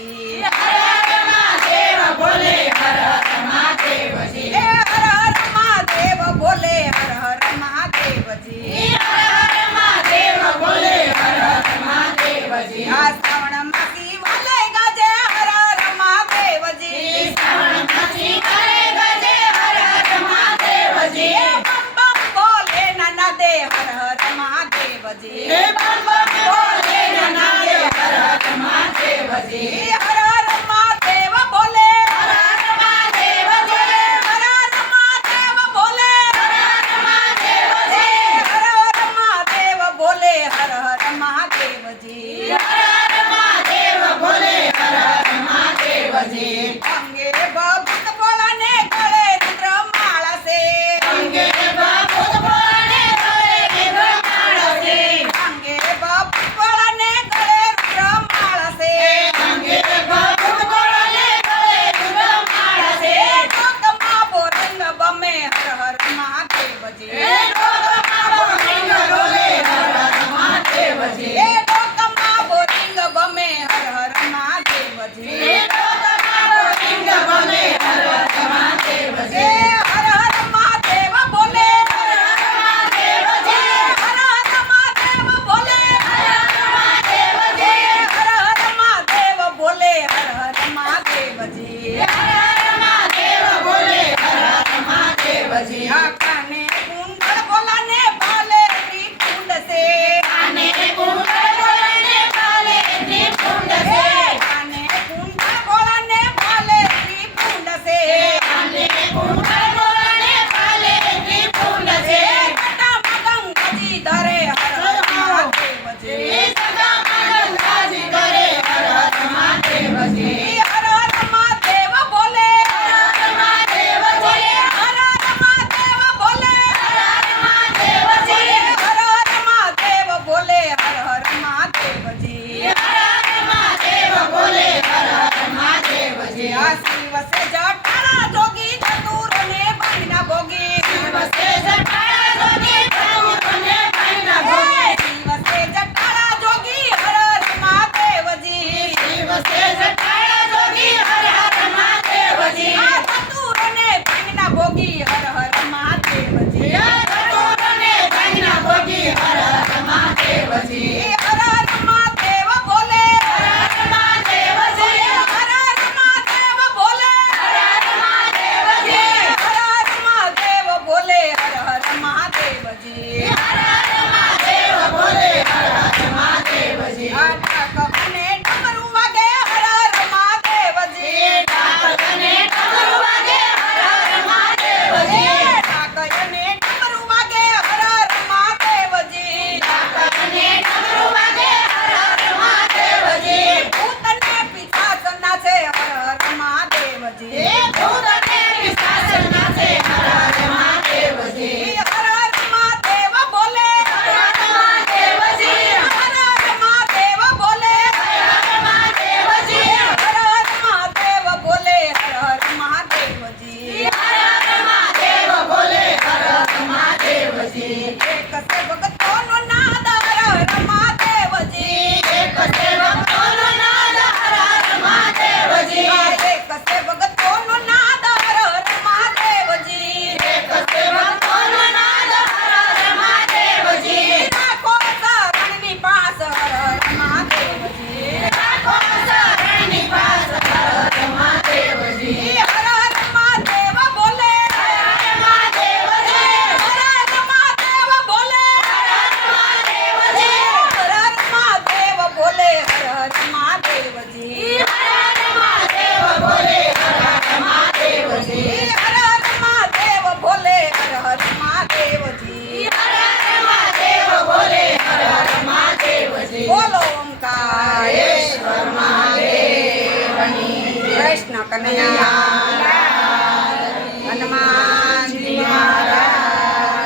કી ભોલે હર હર મહાદેવજી. હર હર મહાદેવ ભોલે ભોલે હર હર મહાદેવજી આ શ્રાવણ માસી વાલે ગજે Har Har my Dee. Yeah. Devji Krishna Kanaiya. Hanuman